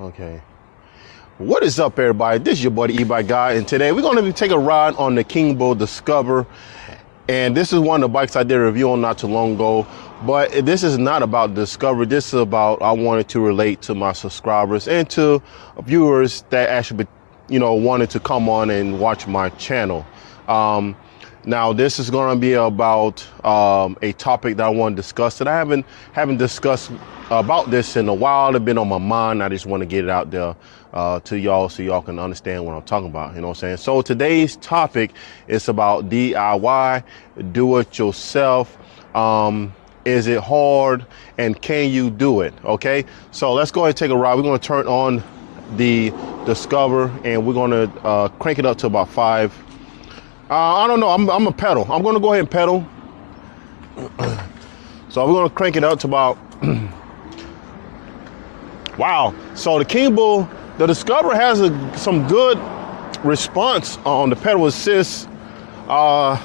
Okay. What is up, everybody? This is your buddy E-bikeguy, and today we're going to take a ride on the King Bull Discover. And this is one of the bikes I did a review on not too long ago. But this is not about Discover. This is about, I wanted to relate to my subscribers and to viewers that actually, wanted to come on and watch my channel. Now, this is going to be about a topic that I want to discuss that I haven't discussed about this in a while. It's been on my mind. I just want to get it out there to y'all so y'all can understand what I'm talking about. You know what I'm saying? So today's topic is about DIY, do it yourself. Is it hard and can you do it? Okay, so let's go ahead and take a ride. We're going to turn on the Discover and we're going to crank it up to about 5. I don't know. I'm a pedal. I'm going to go ahead and pedal. So we're going to crank it up to about. Wow. So the King Bull, the Discover has some good response on the pedal assist. I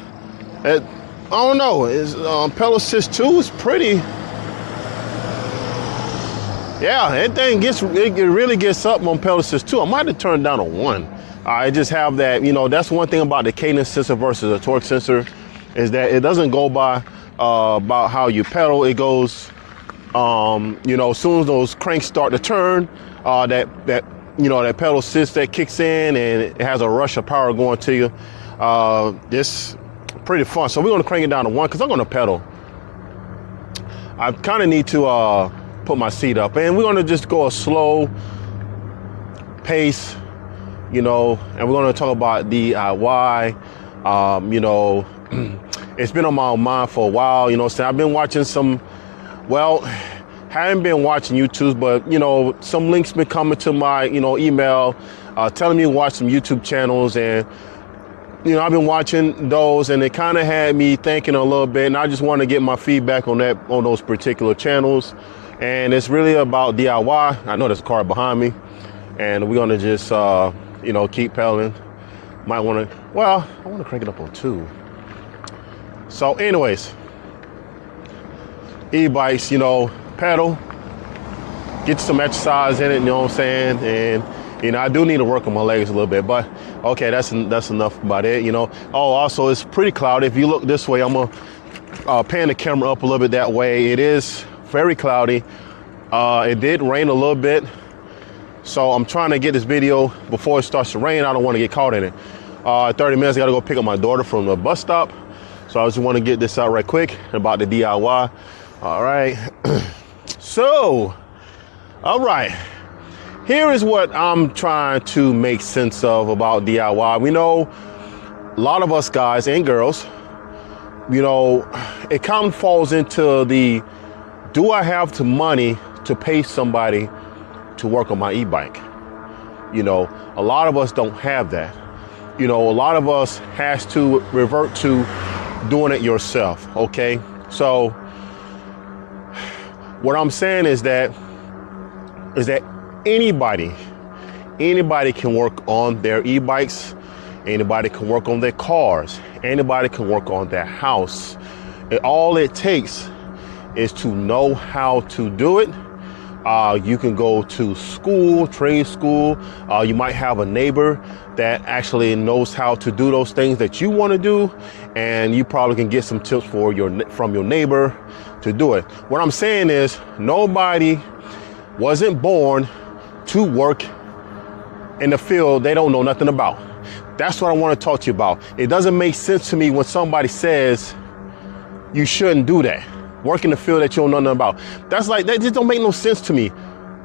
don't know. It's pedal assist 2 is pretty. Yeah, that thing it really gets up on pedal assist 2. I might have turned down a 1. I just have that, that's one thing about the cadence sensor versus a torque sensor is that it doesn't go by about how you pedal. It goes, as soon as those cranks start to turn, that pedal assist that kicks in and it has a rush of power going to you. This pretty fun. So we're going to crank it down to 1 because I'm going to pedal. I kind of need to put my seat up and we're going to just go a slow pace. And we're going to talk about DIY. It's been on my mind for a while. So I've been watching haven't been watching YouTube, but, some links been coming to my, email, telling me to watch some YouTube channels. And, I've been watching those and it kind of had me thinking a little bit. And I just want to get my feedback on those particular channels. And it's really about DIY. I know there's a car behind me and we're going to just, keep pedaling. I want to crank it up on 2. So anyways, e-bikes, pedal, get some exercise in it, you know what I'm saying? And, I do need to work on my legs a little bit, but okay, that's enough about it, Oh, also it's pretty cloudy. If you look this way, I'm gonna pan the camera up a little bit that way. It is very cloudy. It did rain a little bit. So I'm trying to get this video before it starts to rain. I don't want to get caught in it. 30 minutes, I got to go pick up my daughter from the bus stop. So I just want to get this out right quick about the DIY. All right. So, all right. Here is what I'm trying to make sense of about DIY. We know a lot of us guys and girls, it kind of falls into do I have the money to pay somebody to work on my e-bike? A lot of us don't have that. A lot of us has to revert to doing it yourself. Okay. So what I'm saying is that anybody can work on their e-bikes. Anybody can work on their cars. Anybody can work on their house. All it takes is to know how to do it. You can go to school, trade school. You might have a neighbor that actually knows how to do those things that you want to do. And you probably can get some tips from your neighbor to do it. What I'm saying is nobody wasn't born to work in the field they don't know nothing about. That's what I want to talk to you about. It doesn't make sense to me when somebody says you shouldn't do that. Work in the field that you don't know nothing about. That just don't make no sense to me.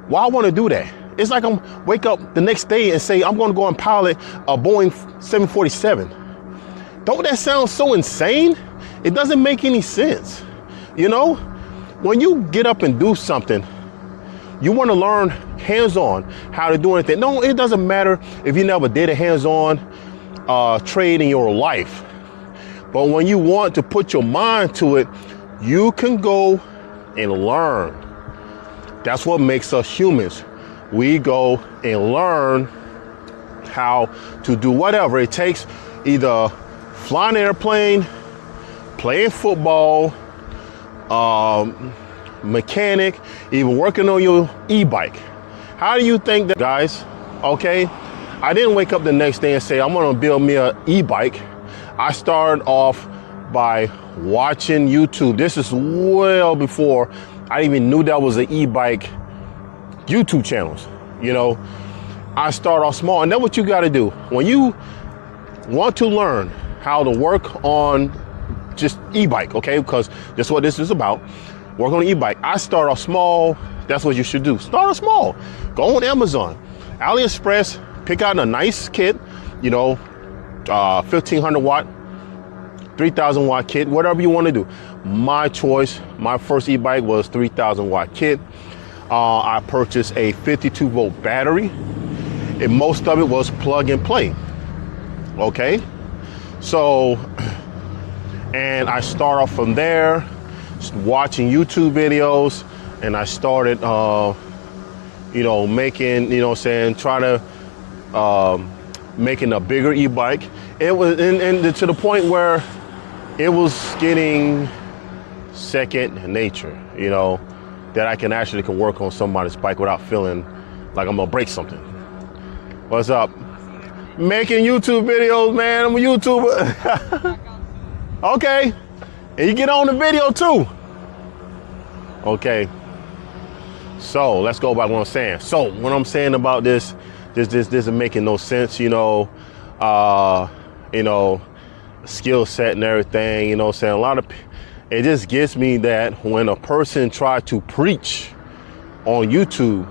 Why I want to do that? It's like I'm wake up the next day and say, I'm going to go and pilot a Boeing 747. Don't that sound so insane? It doesn't make any sense. When you get up and do something, you want to learn hands-on how to do anything. No, it doesn't matter if you never did a hands-on trade in your life. But when you want to put your mind to it, you can go and learn. That's what makes us humans. We go and learn how to do whatever it takes, either flying an airplane, playing football, mechanic, even working on your e-bike. How do you think that, guys? Okay, I didn't wake up the next day and say, I'm gonna build me an e-bike. I started off by watching YouTube. This is well before I even knew that was an e-bike YouTube channels. You know, I start off small, and that's what you gotta do. When you want to learn how to work on just e-bike, okay? Because that's what this is about. Work on an e-bike. I start off small. That's what you should do. Start off small. Go on Amazon, AliExpress, pick out a nice kit, you know, 1500 watt, 3000 watt kit, whatever you want to do. My choice, my first e-bike was 3000 watt kit. I purchased a 52 volt battery, and most of it was plug and play. Okay, so, and I start off from there, watching YouTube videos, and I started, you know, making, you know what I'm saying, trying to, making a bigger e-bike. It was, and to the point where it was getting second nature, you know, that I can actually work on somebody's bike without feeling like I'm gonna break something. What's up? Making YouTube videos, man. I'm a YouTuber. Okay. And you get on the video too. Okay. So let's go by what I'm saying. So what I'm saying about this is making no sense, you know, skill set and everything, you know what I'm saying? A lot of, it just gets me that when a person tries to preach on YouTube,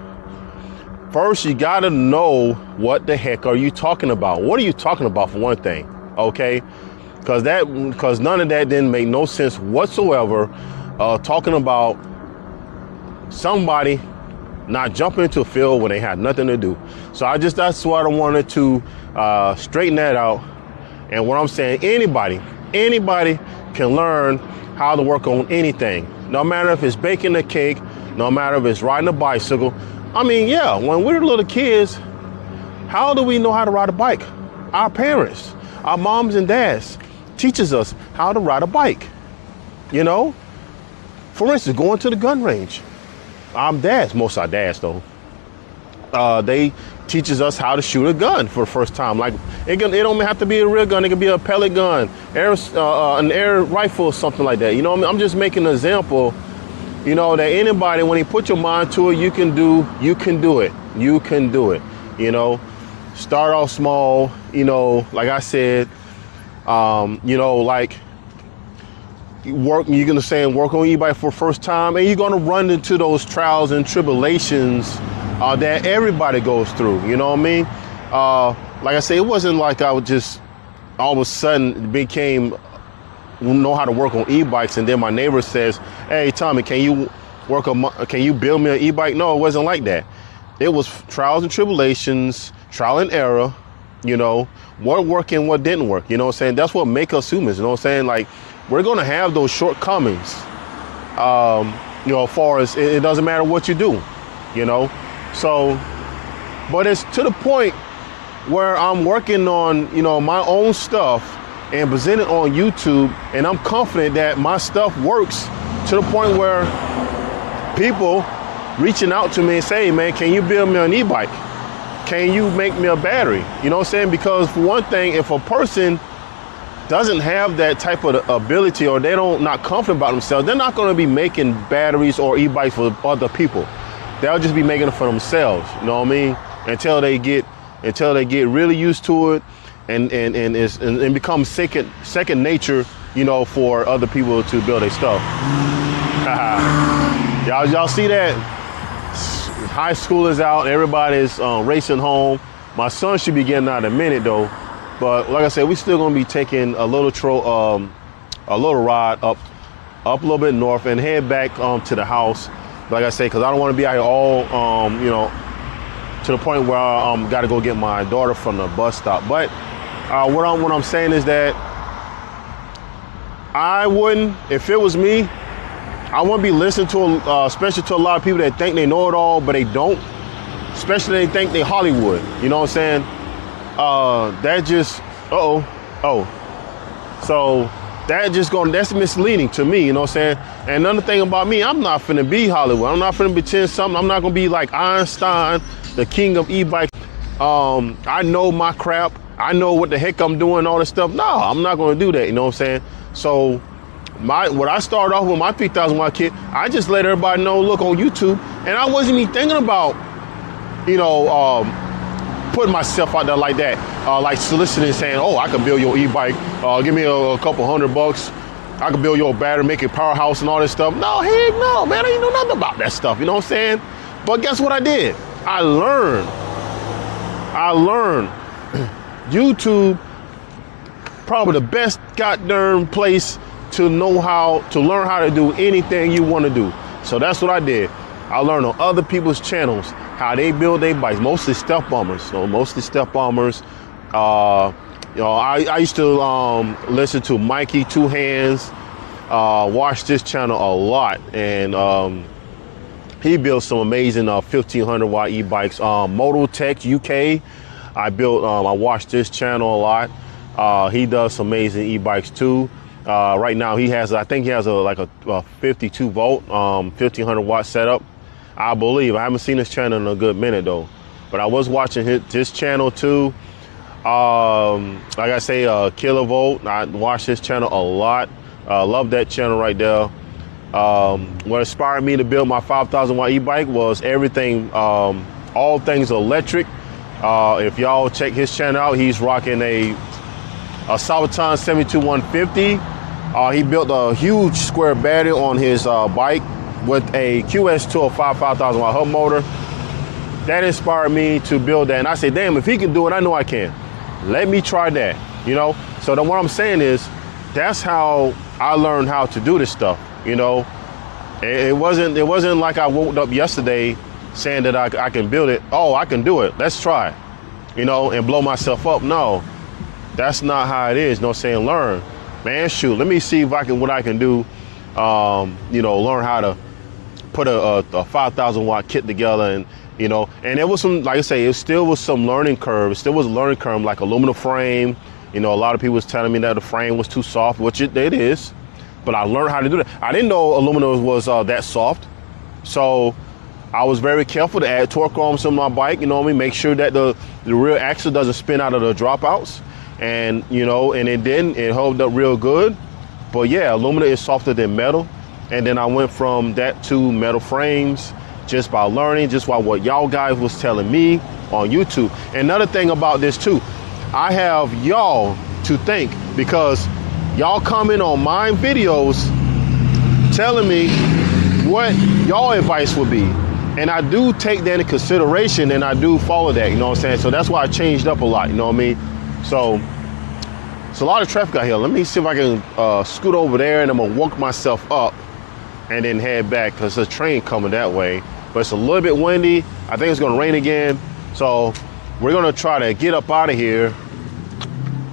first you gotta know what the heck are you talking about? What are you talking about, for one thing, okay? Because none of that didn't make no sense whatsoever, talking about somebody not jumping into a field when they had nothing to do. So that's what I wanted to straighten that out. And what I'm saying, anybody can learn how to work on anything. No matter if it's baking a cake, no matter if it's riding a bicycle. I mean, yeah, when we were little kids, how do we know how to ride a bike? Our parents, our moms and dads teaches us how to ride a bike, you know? For instance, going to the gun range. Our dads, most of our dads though, they teaches us how to shoot a gun for the first time. Like it don't have to be a real gun. It could be a pellet gun, an air rifle or something like that. You know what I mean? I'm just making an example, you know, that anybody, when you put your mind to it, you can do it. You can do it, you know? Start off small, you know, like I said, you know, like you're gonna say work on e-bike for the first time, and you're gonna run into those trials and tribulations that everybody goes through, you know what I mean? Like I say, it wasn't like I would just all of a sudden know how to work on e-bikes, and then my neighbor says, hey Tommy, can you build me an e-bike? No, it wasn't like that. It was trials and tribulations, trial and error, you know, what worked and what didn't work, you know what I'm saying? That's what makes us humans, you know what I'm saying? Like, we're gonna have those shortcomings, you know, as far as it doesn't matter what you do, you know? So, but it's to the point where I'm working on, you know, my own stuff and present it on YouTube, and I'm confident that my stuff works to the point where people reaching out to me and say, hey, man, can you build me an e-bike? Can you make me a battery? You know what I'm saying? Because for one thing, if a person doesn't have that type of ability, or not confident about themselves, they're not going to be making batteries or e-bikes for other people. They'll just be making it for themselves, you know what I mean? Until they get really used to it, and become second nature, you know, for other people to build their stuff. Y'all see that? High school is out, everybody's racing home. My son should be getting out in a minute though, but like I said, we still gonna be taking a little ride up a little bit north and head back to the house. Like I say, because I don't want to be out here all, you know, to the point where I got to go get my daughter from the bus stop. But what I'm saying is that I wouldn't, if it was me, I wouldn't be listening to, especially to a lot of people that think they know it all, but they don't. Especially they think they Hollywood. You know what I'm saying? That just, So that's misleading to me, you know what I'm saying? And another thing about me, I'm not finna be Hollywood. I'm not finna pretend something. I'm not gonna be like Einstein, the king of e-bike. I know my crap. I know what the heck I'm doing, all this stuff. No, I'm not gonna do that, you know what I'm saying? So what I started off with my 3,000 watt kit, I just let everybody know, look on YouTube, and I wasn't even thinking about, you know, putting myself out there like that, like soliciting, saying, oh, I can build your e-bike, give me a couple $100, I can build your battery, make it powerhouse and all this stuff. No, heck no, man, I ain't know nothing about that stuff, you know what I'm saying? But guess what I did? I learned. YouTube, probably the best goddamn place to learn how to do anything you want to do. So that's what I did. I learned on other people's channels how they build their bikes, mostly step bombers. So mostly step bombers. You know, I used to listen to Mikey Two Hands, watch this channel a lot, and he built some amazing 1,500 watt e-bikes. Mototech UK, I watched this channel a lot. He does some amazing e-bikes too. Right now I think he has a 52 volt, 1,500 watt setup. I believe. I haven't seen his channel in a good minute though, but I was watching his channel too. Like I say, Kilovolt, I watched his channel a lot. Love that channel right there. What inspired me to build my 5,000 watt e-bike was everything, all things electric. If y'all check his channel out, he's rocking a Sabaton 72150. He built a huge square battery on his bike with a QS205 5,000 watt hub motor. That inspired me to build that. And I said, damn, if he can do it, I know I can. Let me try that, you know? So then what I'm saying is, that's how I learned how to do this stuff, you know? It wasn't like I woke up yesterday saying that I can build it. Oh, I can do it. Let's try, you know, and blow myself up. No, that's not how it is. No saying learn. Man, shoot, let me see what I can do, you know, learn how to put a 5,000 watt kit together, and you know, and there was some, like I say, it still was some learning curve. It still was a learning curve, like aluminum frame. You know, a lot of people was telling me that the frame was too soft, which it is, but I learned how to do that. I didn't know aluminum was that soft, so I was very careful to add torque arms on my bike. You know what I mean? Make sure that the rear axle doesn't spin out of the dropouts, and you know, and it didn't. It held up real good. But yeah, aluminum is softer than metal. And then I went from that to metal frames just by learning, just by what y'all guys was telling me on YouTube. And another thing about this too, I have y'all to thank, because y'all comment on my videos telling me what y'all advice would be. And I do take that into consideration, and I do follow that, you know what I'm saying? So that's why I changed up a lot, you know what I mean? So it's a lot of traffic out here. Let me see if I can scoot over there, and I'm gonna walk myself up and then head back, because there's a train coming that way. But it's a little bit windy. I think it's gonna rain again. So we're gonna try to get up out of here.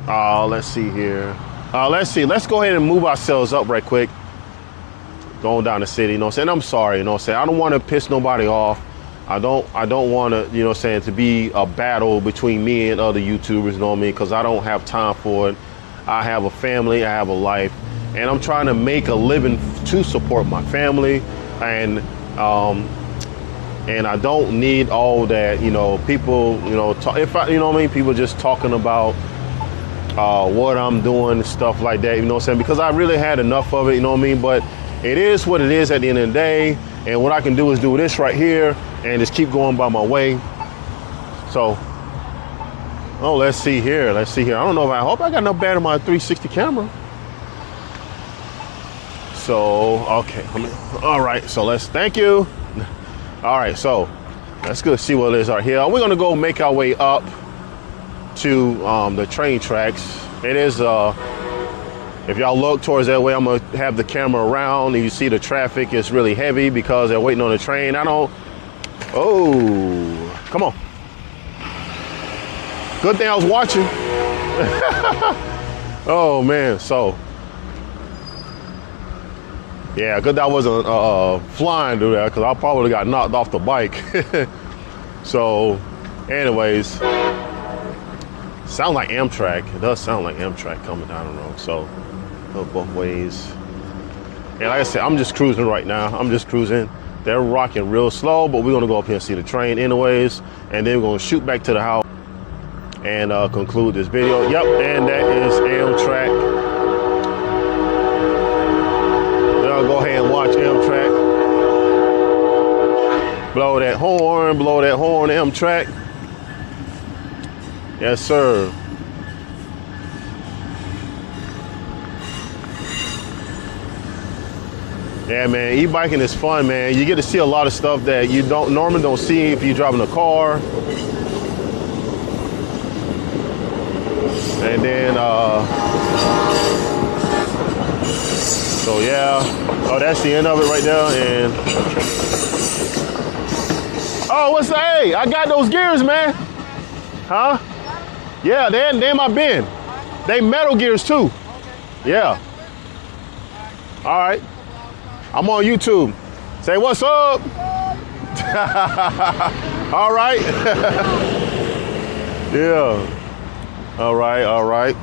Let's see here. Let's go ahead and move ourselves up right quick. Going down the city, you know what I'm saying? I'm sorry, you know what I'm saying? I don't wanna piss nobody off. I don't want to, you know what I'm saying, to be a battle between me and other YouTubers, you know what I mean? Because I don't have time for it. I have a family, I have a life, and I'm trying to make a living to support my family, and I don't need all that, you know, people, you know, you know what I mean, people just talking about what I'm doing and stuff like that, you know what I'm saying? Because I really had enough of it, you know what I mean? But it is what it is at the end of the day, and what I can do is do this right here and just keep going by my way. So, oh, let's see here. I don't know, I hope I got enough battery in my 360 camera. So, okay, all right, so thank you. All right, so let's go see what it is right here. We're gonna go make our way up to the train tracks. It is, if y'all look towards that way, I'm gonna have the camera around, and you see the traffic is really heavy because they're waiting on the train. Oh, come on. Good thing I was watching. Oh man, so. Yeah, good that I wasn't flying through that, because I probably got knocked off the bike. So, anyways, sound like Amtrak. It does sound like Amtrak coming down the road. So, Go both ways. And like I said, I'm just cruising right now. I'm just cruising. They're rocking real slow, but we're gonna go up here and see the train anyways, and then we're gonna shoot back to the house and conclude this video. Yep, and that is Amtrak. I'll go ahead and watch Amtrak. Blow that horn, Amtrak. Yes, sir. Yeah, man, e-biking is fun, man. You get to see a lot of stuff that you normally don't see if you're driving a car. And then, so yeah. Oh, that's the end of it right there. And oh, what's that? Hey, I got those gears, man. Huh? Yeah, they're in my bin. They metal gears too. Yeah. All right. I'm on YouTube. Say what's up. All right. Yeah. All right.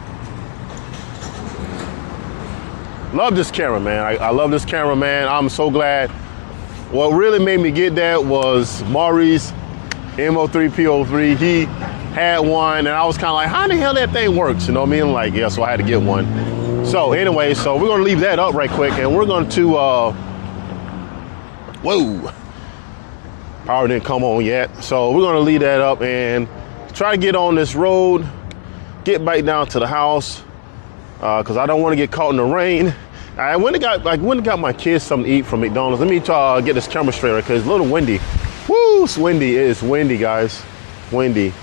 Love this camera, man. I love this camera, man. I'm so glad. What really made me get that was Maurice MO3P03. He had one, and I was kind of like, how the hell that thing works? You know what I mean? Like, yeah, so I had to get one. So anyway, so we're gonna leave that up right quick, and we're going to, whoa, power didn't come on yet. So we're gonna leave that up and try to get on this road, get back down to the house, because I don't want to get caught in the rain. I went and got my kids something to eat from McDonald's. Let me try get this camera straight because it's a little windy. Woo, it's windy. It's windy, guys. Windy.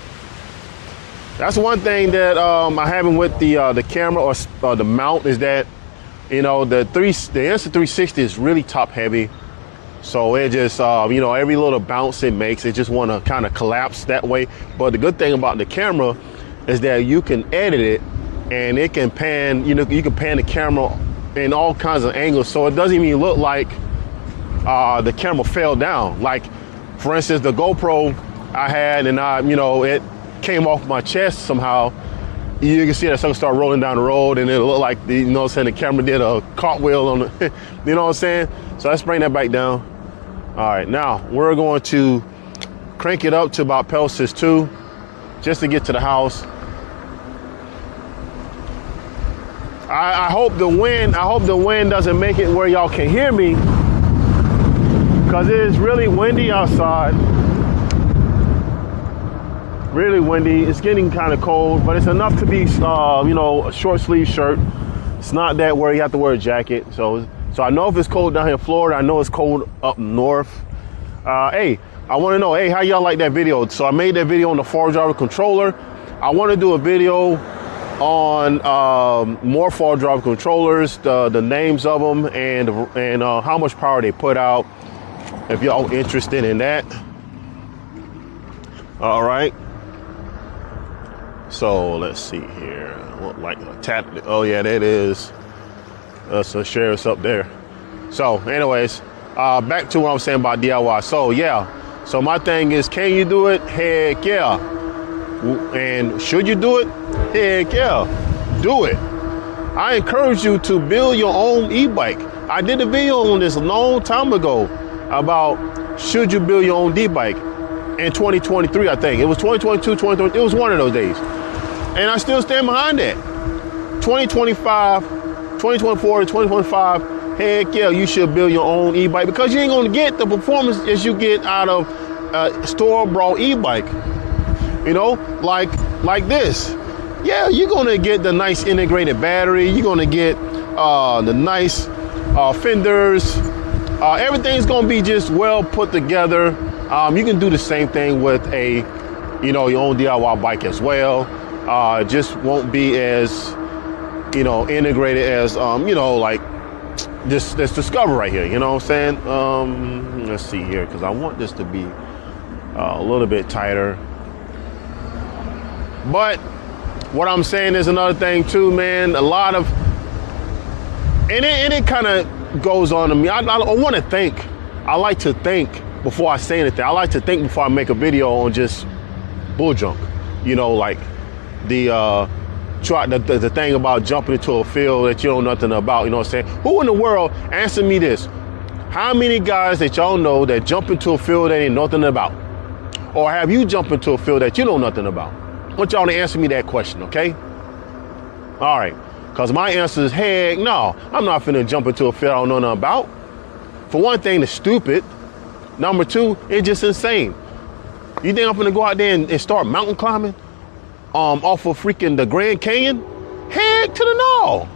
That's one thing that I having with the camera or the mount is that, you know, the Insta360 is really top heavy. So it just, you know, every little bounce it makes, it just want to kind of collapse that way. But the good thing about the camera is that you can edit it and it can pan, you know, you can pan the camera in all kinds of angles. So it doesn't even look like the camera fell down. Like, for instance, the GoPro I had and you know, it came off my chest somehow. You can see that something start rolling down the road and it looked like, you know what I'm saying, the camera did a cartwheel on the, you know what I'm saying? So let's bring that back down. All right, now we're going to crank it up to about pedal assist 2 just to get to the house. I hope the wind doesn't make it where y'all can hear me, because it is really windy outside. Really windy. It's getting kind of cold, but it's enough to be, you know, a short sleeve shirt. It's not that where you have to wear a jacket. So I know if it's cold down here in Florida, I know it's cold up north. Hey, I want to know, hey, how y'all like that video? So I made that video on the 4-driver controller. I want to do a video on more 4-driver controllers, the names of them, and how much power they put out, if y'all interested in that. All right. So let's see here. What, like a tap? Oh yeah, that is. So share us up there. So anyways, back to what I'm saying about DIY. So yeah, so my thing is, can you do it? Heck yeah. And should you do it? Heck yeah, do it. I encourage you to build your own e-bike. I did a video on this a long time ago about should you build your own e-bike in 2023, I think. It was 2022, 2023, it was one of those days. And I still stand behind that. 2025, 2024, 2025, heck yeah, you should build your own e-bike, because you ain't gonna get the performance as you get out of a store-bought e-bike. You know, like this. Yeah, you're gonna get the nice integrated battery. You're gonna get the nice fenders. Everything's gonna be just well put together. You can do the same thing with a, you know, your own DIY bike as well. Just won't be as, you know, integrated as, you know, like this Discover right here. You know what I'm saying? Let's see here, because I want this to be a little bit tighter. But what I'm saying is another thing too, man. A lot of, and it kind of goes on to me. I want to think. I like to think before I say anything. I like to think before I make a video on just bull junk. You know, like the the thing about jumping into a field that you know nothing about, you know what I'm saying? Who in the world, answer me this, how many guys that y'all know that jump into a field they ain't nothing about? Or have you jumped into a field that you know nothing about? I want y'all to answer me that question, okay? All right, because my answer is, heck no, I'm not finna jump into a field I don't know nothing about. For one thing, it's stupid. Number two, it's just insane. You think I'm finna go out there and start mountain climbing off of freaking the Grand Canyon? Heck to the no.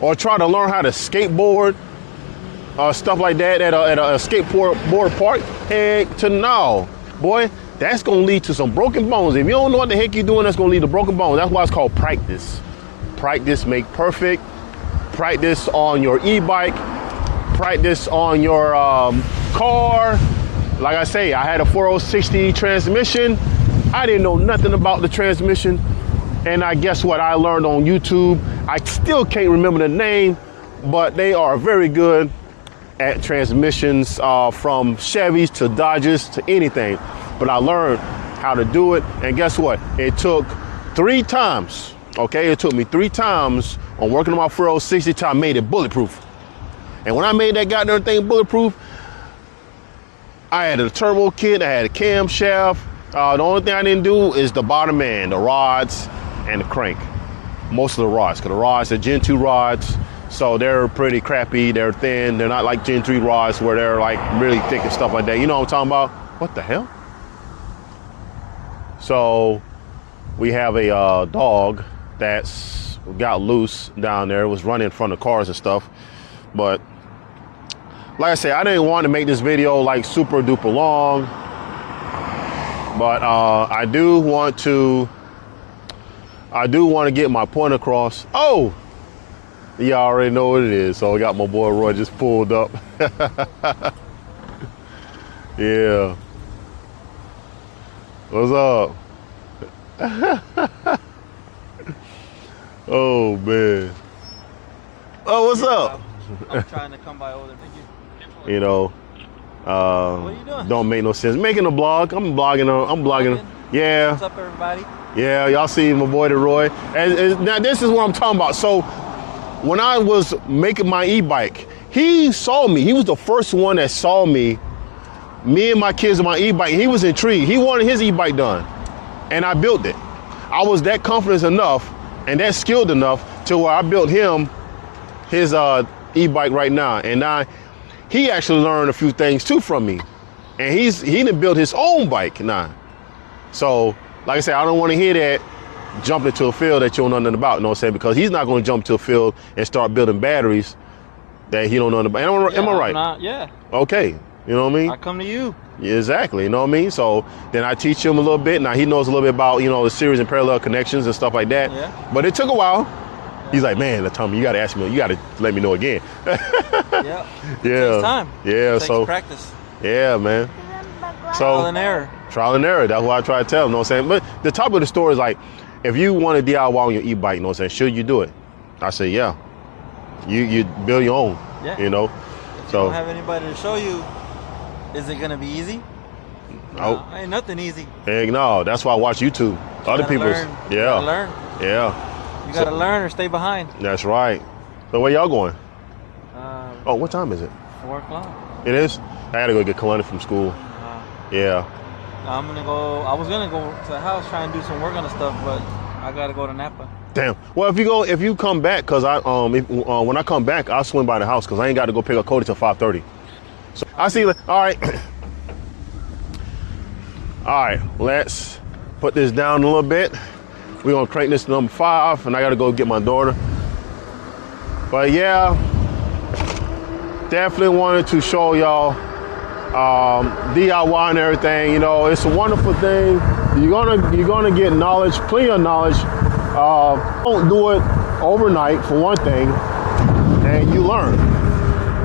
Or try to learn how to skateboard, stuff like that at a skateboard park? Heck to no. Boy, that's gonna lead to some broken bones. If you don't know what the heck you're doing, that's gonna lead to broken bones. That's why it's called practice. Practice make perfect. Practice on your e-bike. Practice on your car. Like I say, I had a 4060 transmission. I didn't know nothing about the transmission. And I guess what I learned on YouTube. I still can't remember the name, but they are very good at transmissions from Chevys to Dodges to anything. But I learned how to do it. And guess what? It took 3 times. Okay, it took me 3 times on working on my 4060 till I made it bulletproof. And when I made that goddamn thing bulletproof, I had a turbo kit, I had a camshaft. The only thing I didn't do is the bottom end, the rods and the crank. Most of the rods, because the rods are Gen 2 rods, so they're pretty crappy, they're thin. They're not like Gen 3 rods where they're like really thick and stuff like that. You know what I'm talking about? What the hell? So we have a dog that's got loose down there. It was running in front of cars and stuff. But like I said, I didn't want to make this video like super duper long. But I do want to get my point across. Oh, you already know what it is. So I got my boy Roy just pulled up. Yeah. What's up? Oh man. Oh, what's up? I'm trying to come by over there. Thank you. You know, What are you doing? don't make no sense. Making a blog. I'm blogging. Yeah. What's up, everybody? Yeah, y'all see my boy the Roy. And now this is what I'm talking about. So when I was making my e-bike, he saw me. He was the first one that saw me and my kids on my e-bike. He was intrigued. He wanted his e-bike done. And I built it. I was that confident enough and that skilled enough to where I built him his e-bike right now. And he actually learned a few things too from me. And he done built his own bike now. So, like I said, I don't want to hear that jumping into a field that you don't know nothing about, you know what I'm saying? Because he's not going to jump to a field and start building batteries that he don't know nothing about. Am I right? Yeah. Okay. You know what I mean? I come to you. Yeah, exactly. You know what I mean? So then I teach him a little bit. Now he knows a little bit about, you know, the series and parallel connections and stuff like that. Yeah. But it took a while. He's like, man, Tommy, you got to ask me. You got to let me know again. Yeah. Yeah. It takes time. Yeah. It takes So practice. yeah, man. Trial and error. Trial and error. That's what I try to tell him. You know what I'm saying? But the top of the story is like, if you want to DIY on your e-bike, you know what I'm saying? Should you do it? I say, yeah. You build your own. Yeah. You know. If you don't have anybody to show you, is it gonna be easy? No, ain't nothing easy. Heck no. That's why I watch YouTube. Other people's. Learn. Yeah. You gotta learn. Yeah. You gotta learn or stay behind. That's right. So where y'all going? Oh, What time is it? 4 o'clock. It is? I gotta go get Kalani from school. Yeah. I was gonna go to the house, try and do some work on the stuff, but I gotta go to Napa. Damn. Well, if you come back, cause when I come back, I'll swing by the house, cause I ain't got to go pick up Cody till 5:30. So I see you. All right. All right. Let's put this down a little bit. We're gonna crank this to number 5, and I gotta go get my daughter. But yeah, definitely wanted to show y'all DIY and everything. You know, it's a wonderful thing. You're gonna get knowledge, plenty of knowledge. Don't do it overnight for one thing, and you learn.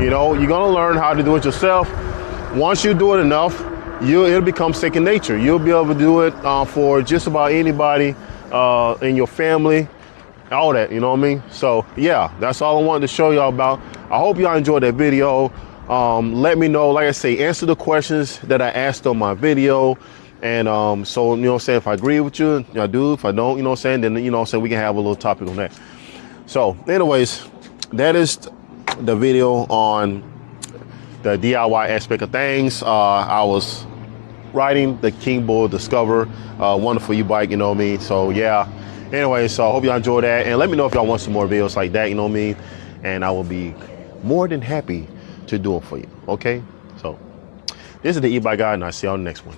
You know, you're gonna learn how to do it yourself. Once you do it enough, it'll become second nature. You'll be able to do it for just about anybody in your family, all that, you know what I mean? So yeah, that's all I wanted to show y'all about. I hope y'all enjoyed that video. Let me know, like I say, answer the questions that I asked on my video. And so, you know what I'm saying, if I agree with you, I do. If I don't, you know what I'm saying, then, you know what I'm saying, we can have a little topic on that. So anyways, that is the video on the DIY aspect of things. I was riding the King Bull Discover, wonderful e-bike, you know what I mean? So yeah, anyway, so I hope y'all enjoyed that. And let me know if y'all want some more videos like that, you know what I mean? And I will be more than happy to do it for you, okay? So this is the E-bike guy, and I'll see y'all on the next one.